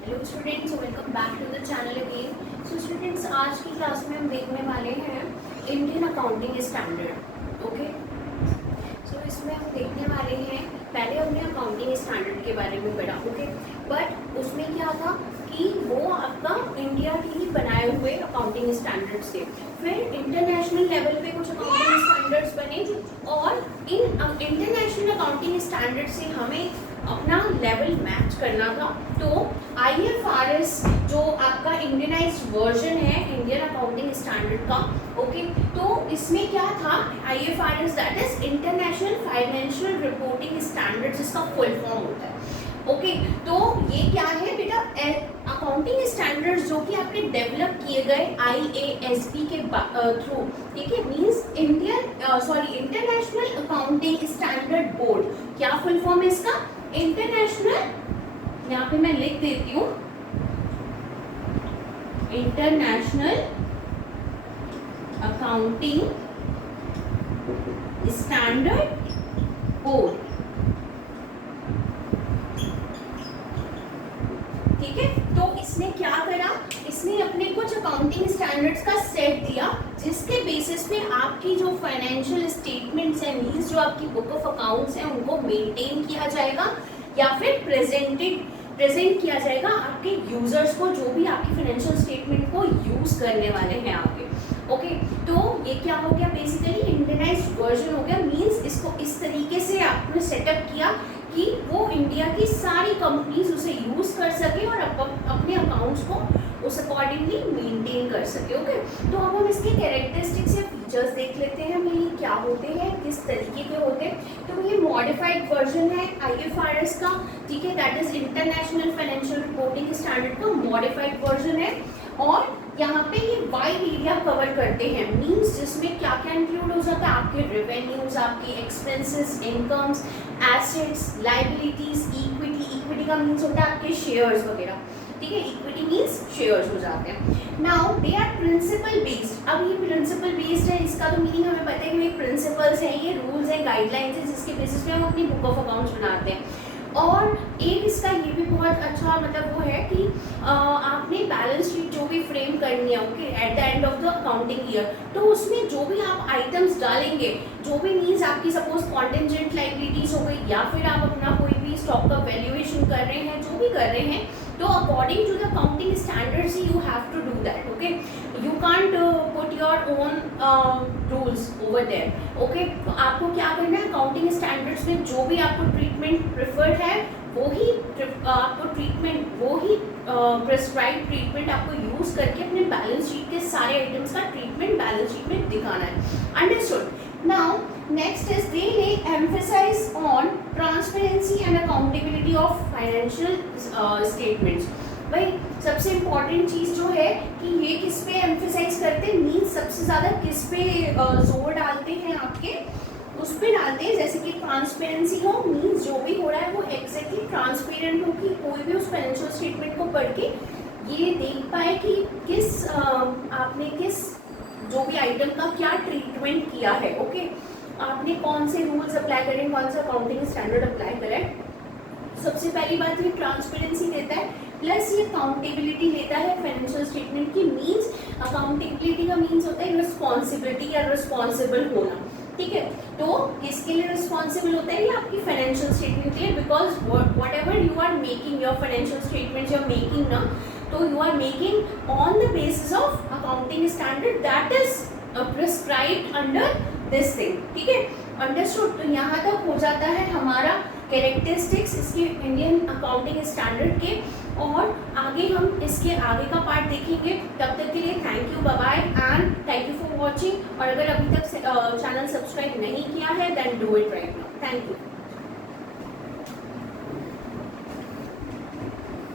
Hello students, welcome back to the channel again. So students, आज की class में हम देखने वाले हैं Indian accounting standard. Okay, so इसमें हम देखने वाले हैं, पहले हमने अकाउंटिंग स्टैंडर्ड के बारे में पढ़ा। ओके, बट उसमें क्या था कि वो आपका इंडिया के ही बनाए हुए अकाउंटिंग स्टैंडर्ड से फिर इंटरनेशनल लेवल पे कुछ अकाउंटिंग स्टैंडर्ड्स बने और इन इंटरनेशनल अकाउंटिंग स्टैंडर्ड से हमें अपना लेवल मैच करना था। तो IFRS जो आपका इंडियनाइज्ड वर्जन है इंडियन अकाउंटिंग स्टैंडर्ड का, ओके, तो इसमें क्या था, IFRS that is international financial reporting standard, जिसका फुल फॉर्म होता है। ओके, तो ये क्या है बेटा, अकाउंटिंग स्टैंडर्ड्स जो कि आपके डेवलप किए गए IASB के थ्रू, ठीक है, means international accounting standard board. क्या फुल फॉर्म है इसका? इंटरनेशनल, यहाँ पे मैं लिख देती हूँ, इंटरनेशनल अकाउंटिंग स्टैंडर्ड बोर्ड। ठीक है, तो इसने क्या करा, इसने अपने कुछ अकाउंटिंग स्टैंडर्ड्स का सेट दिया, जिसके बेसिस पे आपकी जो फाइनेंशियल स्टेटमेंट्स हैं, मींस जो आपकी बुक ऑफ अकाउंट्स हैं, उनको मेंटेन किया जाएगा या फिर प्रेजेंट किया जाएगा आपके यूजर्स को, जो भी आपकी फाइनेंशियल स्टेटमेंट को यूज करने वाले हैं आपके। ओके, तो ये क्या हो गया, बेसिकली इंडियनाइज्ड वर्जन हो गया, मींस इसको इस तरीके से आपने सेटअप किया कि वो इंडिया की सारी कंपनीज उसे यूज कर सके और अपने अकाउंट्स को उस अकॉर्डिंगली मेंटेन कर सके। ओके, तो अब हम इसके कैरेक्टरिस्टिक्स या फीचर्स देख लेते हैं, ये क्या होते हैं, किस तरीके के होते हैं। तो ये मॉडिफाइड वर्जन है IFRS का, ठीक है, that is international financial reporting standard का मॉडिफाइड वर्जन है। और यहाँ पे ये वाइड एरिया कवर करते हैं, मींस जिसमें क्या क्या इंक्लूड हो जाता है, आपके रेवेन्यूज, आपके expenses, incomes, assets, liabilities, equity का मीन्स होता है आपके शेयर्स वगैरह, ठीक है, इक्विटी मीन्स शेयर्स हो जाते हैं। Now they are principle based. अब ये प्रिंसिपल बेस्ड है, इसका तो मीनिंग हमें पता है कि ये प्रिंसिपल्स हैं, ये रूल्स हैं, गाइडलाइंस हैं, जिसके बेसिस पे हम अपनी बुक ऑफ अकाउंट्स बनाते हैं। और एक इसका ये भी बहुत अच्छा मतलब वो है कि आपने बैलेंस शीट जो भी फ्रेम करनी है, okay, at the end of the accounting year, तो उसमें जो भी आप आइटम्स डालेंगे, जो भी मीन्स आपकी सपोज कॉन्टेंजेंट लाइबिलिटीज हो गई, या फिर आप अपना कोई भी स्टॉक का वैल्यूएशन कर रहे हैं, जो भी कर रहे हैं, तो according to the accounting standards you have to do that. Okay, you can't put your own rules over there. Okay, तो आपको क्या करना है, अकाउंटिंग स्टैंडर्ड्स में जो भी आपको ट्रीटमेंट प्रेफर्ड है, वो ही प्रिस्क्राइब ट्रीटमेंट आपको यूज करके अपने बैलेंस शीट के सारे आइटम्स का ट्रीटमेंट बैलेंस शीट में दिखाना है। Understood? Now next is they emphasise on transparency and accountability of financial statements. भाई सबसे इम्पॉर्टेंट चीज़ जो है कि ये किस पे एम्फसाइज करते हैं, मीन्स सबसे ज़्यादा किस पे जोर डालते हैं, आपके उस पर डालते हैं, जैसे कि ट्रांसपेरेंसी हो, मीन्स जो भी हो रहा है वो एग्जैक्टली ट्रांसपेरेंट हो, कि कोई भी उस फाइनेंशियल स्टेटमेंट को पढ़ के ये देख पाए कि किस आपने किस जो भी आइटम का क्या ट्रीटमेंट किया है। ओके, आपने कौन से रूल्स अप्लाई करें, कौन सा अकाउंटिंग स्टैंडर्ड अप्लाई करें। सबसे पहली बात ये ट्रांसपेरेंसी देता है, प्लस ये अकाउंटेबिलिटी लेता है फाइनेंशियल स्टेटमेंट की। मीन्स अकाउंटेबिलिटी का मीन्स होता है रिस्पॉन्सिबिलिटी या रिस्पॉन्सिबल होना, ठीक है। तो किसके लिए रिस्पॉन्सिबल होता है, ये आपकी फाइनेंशियल स्टेटमेंट के लिए, because whatever you are making your financial statement, you are making ना, तो you are making on the basis of accounting standard that is prescribed under this thing, ठीक है। अंडरस्टूड? तो यहाँ तक हो जाता है हमारा कैरेक्टरिस्टिक्स इसके इंडियन अकाउंटिंग स्टैंडर्ड के, और आगे हम इसके आगे का पार्ट देखेंगे। तब तक के लिए thank you, bye bye and thank you for watching. और अगर अभी तक चैनल सब्सक्राइब नहीं किया है then do it right now. Thank you.